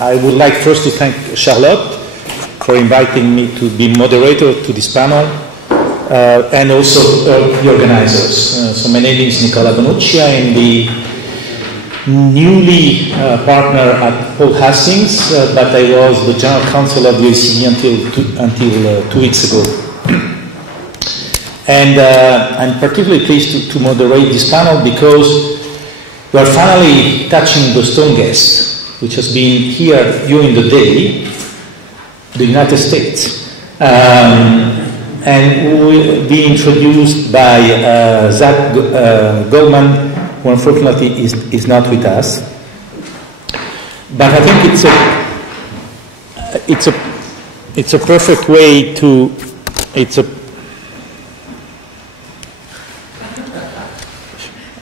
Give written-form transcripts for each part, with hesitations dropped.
I would like first to thank Charlotte for inviting me to be moderator to this panel, and also the organizers. So my name is Nicola Bonucci. I am the newly partner at Paul Hastings, but I was the general counsel of the OECD until 2 weeks ago. And I'm particularly pleased to moderate this panel because we are finally touching the stone guest, which has been here during the day, the United States. And will be introduced by Zach Goldman, who unfortunately is not with us. But I think it's a perfect way to,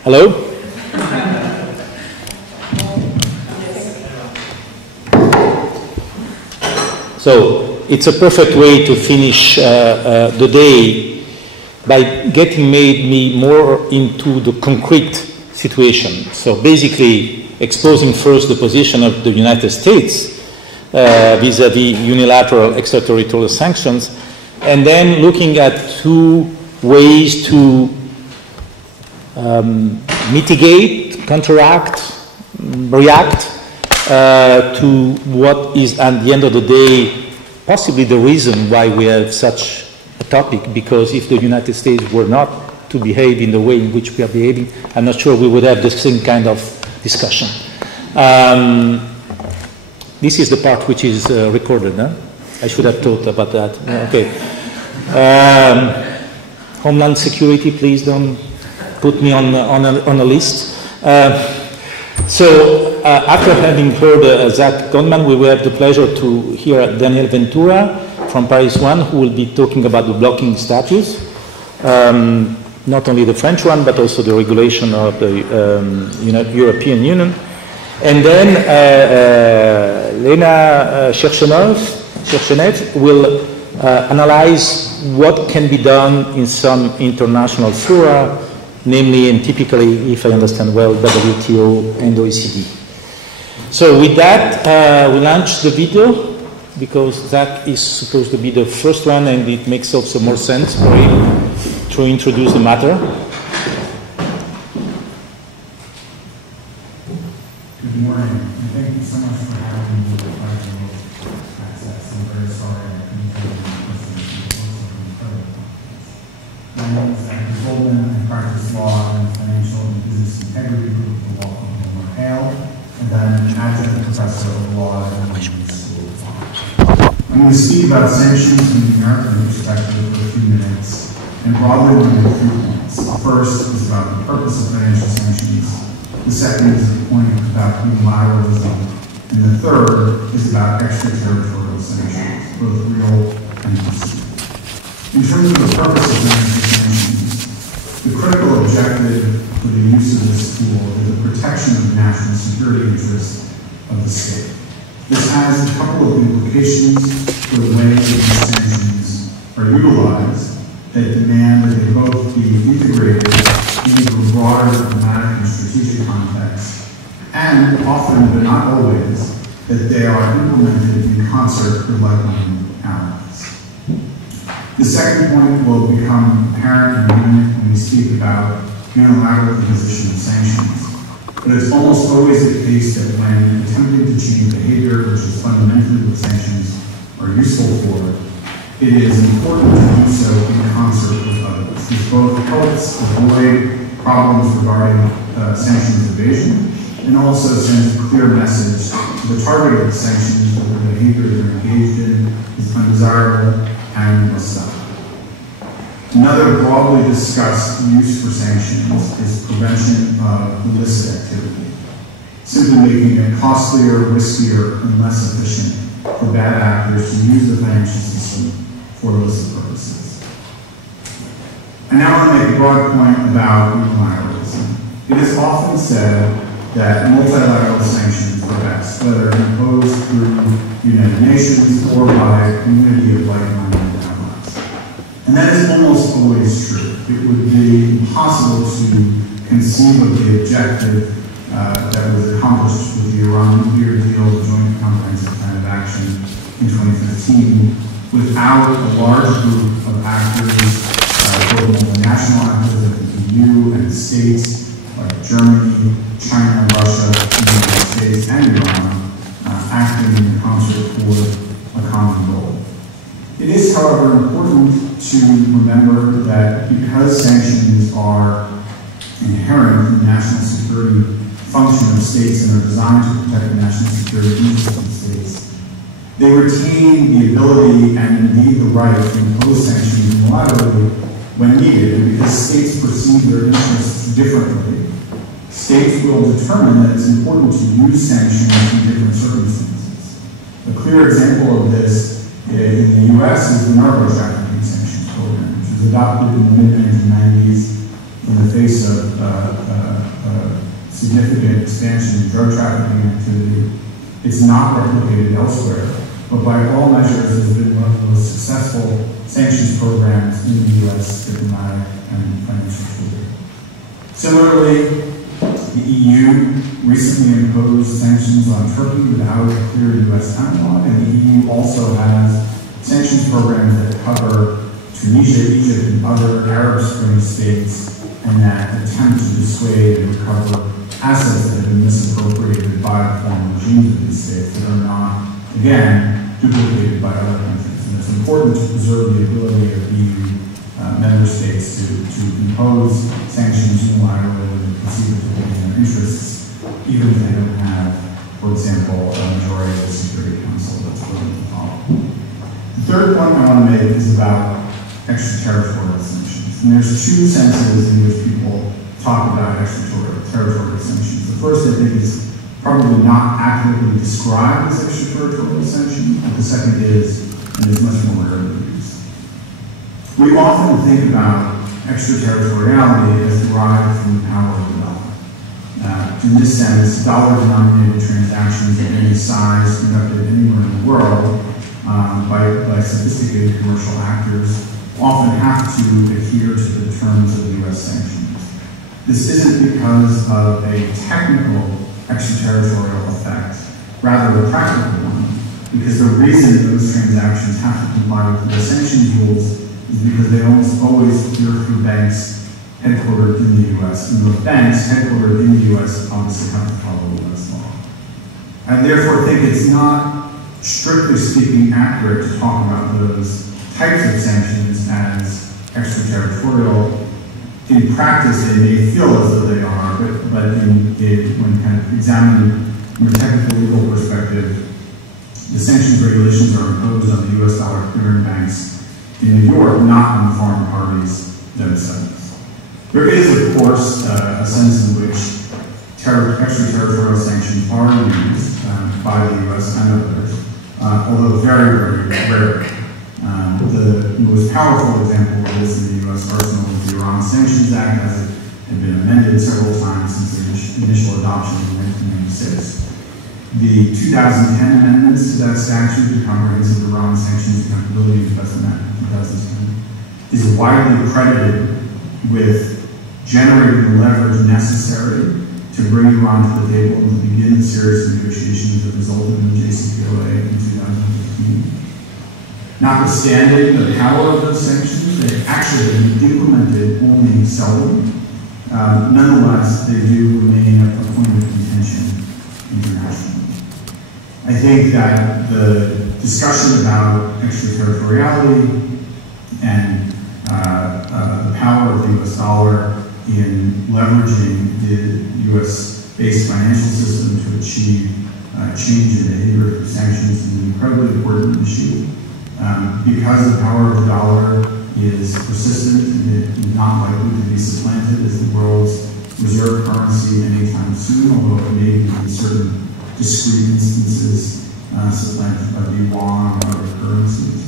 hello? So it's a perfect way to finish the day by getting me more into the concrete situation. So basically exposing first the position of the United States vis-a-vis unilateral extraterritorial sanctions, and then looking at two ways to mitigate, counteract, react to what is, at the end of the day, possibly the reason why we have such a topic, because if the United States were not to behave in the way in which we are behaving, I'm not sure we would have the same kind of discussion. This is the part which is recorded, huh? I should have thought about that. Okay. Homeland Security, please don't put me on a list. So after having heard Zach Goldman, we will have the pleasure to hear Daniel Ventura from Paris 1, who will be talking about the blocking status, not only the French one, but also the regulation of the European Union. And then Lena Cherchenet will analyze what can be done in some international fora, namely and typically, if I understand well, WTO and OECD. So with that, we launch the video because Zach is supposed to be the first one, and it makes also more sense for him to introduce the matter. Good morning, and thank you so much for having me with access. I'm very sorry I couldn't be in person. My name is Zach Goldman. I practice law in the Financial and Business Integrity Group of the Law Firm of Hale, and I'm an adjunct professor of law at the University School of Law. I'm going to speak about sanctions from the American perspective for a few minutes, and broadly we're going to do 3 points. The first is about the purpose of financial sanctions. The second is the point about unilateralism, and the third is about extraterritorial sanctions, both real and perceived. In terms of the purpose of financial sanctions, the critical objective for the use of this tool is the protection of the national security interests of the state. This has a couple of implications for the way that these sanctions are utilized that demand that they both be integrated into a broader diplomatic and strategic context, and often, but not always, that they are implemented in concert with like-minded allies. The second point will become apparent in a minute when we speak about unilateral imposition of sanctions. But it's almost always the case that when attempting to change behavior, which is fundamentally what sanctions are useful for, it is important to do so in concert with others. This both helps avoid problems regarding sanctions evasion, and also sends a clear message to the target of the sanctions that the behavior they're engaged in is undesirable and must stop. Another broadly discussed use for sanctions is prevention of illicit activity, simply making it costlier, riskier, and less efficient for bad actors to use the financial system for illicit purposes. And now I want to make a broad point about unilateralism. It is often said that multilateral sanctions are best, whether imposed through the United Nations or by a community of like-minded allies. And that is almost always true. It would be impossible to conceive of the objective that was accomplished with the Iran nuclear deal, the Joint Comprehensive in 2015 without a large group of actors, both multinational actors like the EU and the States, like Germany, China, Russia, the United States, and Iran, acting in concert toward a common goal. It is, however, important to remember that because sanctions are inherent in the national security function of states and are designed to protect the national security interests of the states, they retain the ability and indeed the right to impose sanctions unilaterally when needed. And because states perceive their interests differently, states will determine that it's important to use sanctions in different circumstances. A clear example of this in the U.S. is the narco trafficking sanctions program, which was adopted in the mid-1990s in the face of significant expansion in drug trafficking activity. It's not replicated elsewhere, but by all measures has been one of the most successful sanctions programs in the U.S. diplomatic and financial sphere. Similarly, the EU recently imposed sanctions on Turkey without a clear U.S. analog, and the EU also has sanctions programs that cover Tunisia, Egypt, and other Arab Spring states, and that attempt to dissuade and recover assets that have been misappropriated by the former regimes of these states that are not, again, duplicated by other countries. And it's important to preserve the ability of EU member states to impose sanctions unilaterally and perceive it to be in their interests, even if they don't have, for example, a majority of the Security Council that's willing to follow. The third point I want to make is about extraterritorial sanctions. And there's two senses in which people talk about extraterritorial sanctions. The first, I think, is probably not accurately described as extraterritorial sanctions, but the second is, and is much more rarely used. We often think about extraterritoriality as derived from the power of the dollar. In this sense, dollar-denominated transactions of any size conducted anywhere in the world by sophisticated commercial actors often have to adhere to the terms of the U.S. sanctions. This isn't because of a technical extraterritorial effect, rather a practical one, because the reason those transactions have to comply with the sanctions rules is because they almost always clear through banks headquartered in the U.S. And those banks headquartered in the U.S. obviously have to follow U.S. law. I therefore think it's not, strictly speaking, accurate to talk about those types of sanctions as extraterritorial. In practice, they may feel as though they are, but when kind of examining from a technical legal perspective, the sanctions regulations are imposed on the U.S. dollar clearing banks in New York, not on the foreign parties themselves. There is, of course, a sense in which extraterritorial sanctions are used by the U.S. and others, although very, very rarely. The most powerful example of this in the U.S. arsenal is the Iran Sanctions Act, as it had been amended several times since the initial adoption in 1996. The 2010 amendments to that statute, the Comprehensive Iran Sanctions Accountability Investment Act of 2010, is widely credited with generating the leverage necessary to bring Iran to the table and to begin serious negotiations that resulted in the JCPOA in 2015. Notwithstanding the power of those sanctions, they actually been implemented only seldom. Nonetheless, they do remain a point of contention internationally. I think that the discussion about extraterritoriality and the power of the U.S. dollar in leveraging the U.S.-based financial system to achieve change in behavior through sanctions is an incredibly important issue. Because the power of the dollar is persistent and it is not likely to be supplanted as the world's reserve currency anytime soon, although it may be in certain discrete instances supplanted by the yuan and other currencies.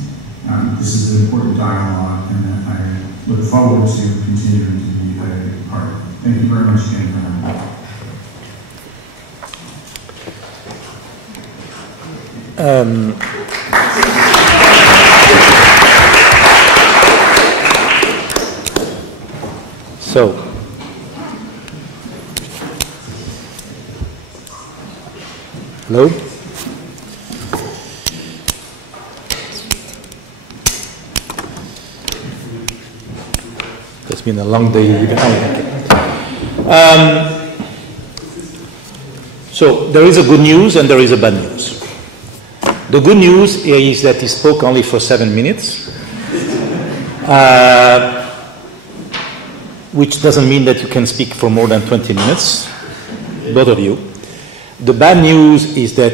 This is an important dialogue, and I look forward to continuing to be a part of it. Thank you very much again for having me. So, hello? It's been a long day. So there is a good news and there is a bad news. The good news is that he spoke only for 7 minutes, which doesn't mean that you can speak for more than 20 minutes, both of you. The bad news is that,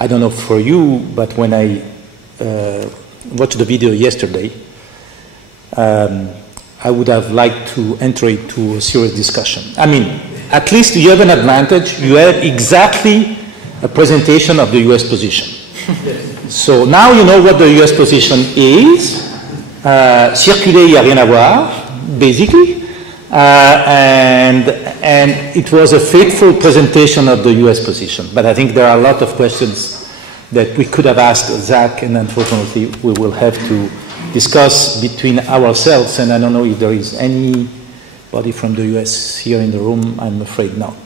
I don't know for you, but when I watched the video yesterday, I would have liked to enter into a serious discussion. I mean, at least you have an advantage. You have exactly a presentation of the US position. So now you know what the US position is. Circuler, il n'y a rien à voir, basically. And it was a faithful presentation of the US position. But I think there are a lot of questions that we could have asked Zach, and unfortunately we will have to discuss between ourselves, and I don't know if there is anybody from the US here in the room. I'm afraid not.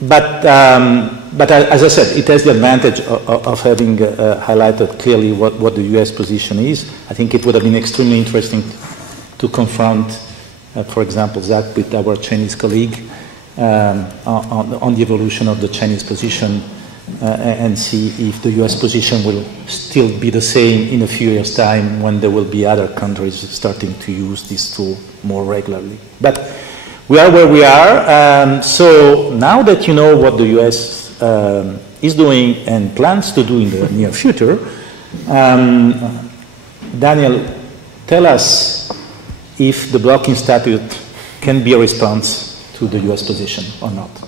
But as I said, it has the advantage of having highlighted clearly what the US position is. I think it would have been extremely interesting to confront, for example, Zach with our Chinese colleague on the evolution of the Chinese position and see if the US position will still be the same in a few years' time when there will be other countries starting to use this tool more regularly. But we are where we are. So now that you know what the US is doing and plans to do in the near future, Daniel, tell us if the blocking statute can be a response to the US position or not.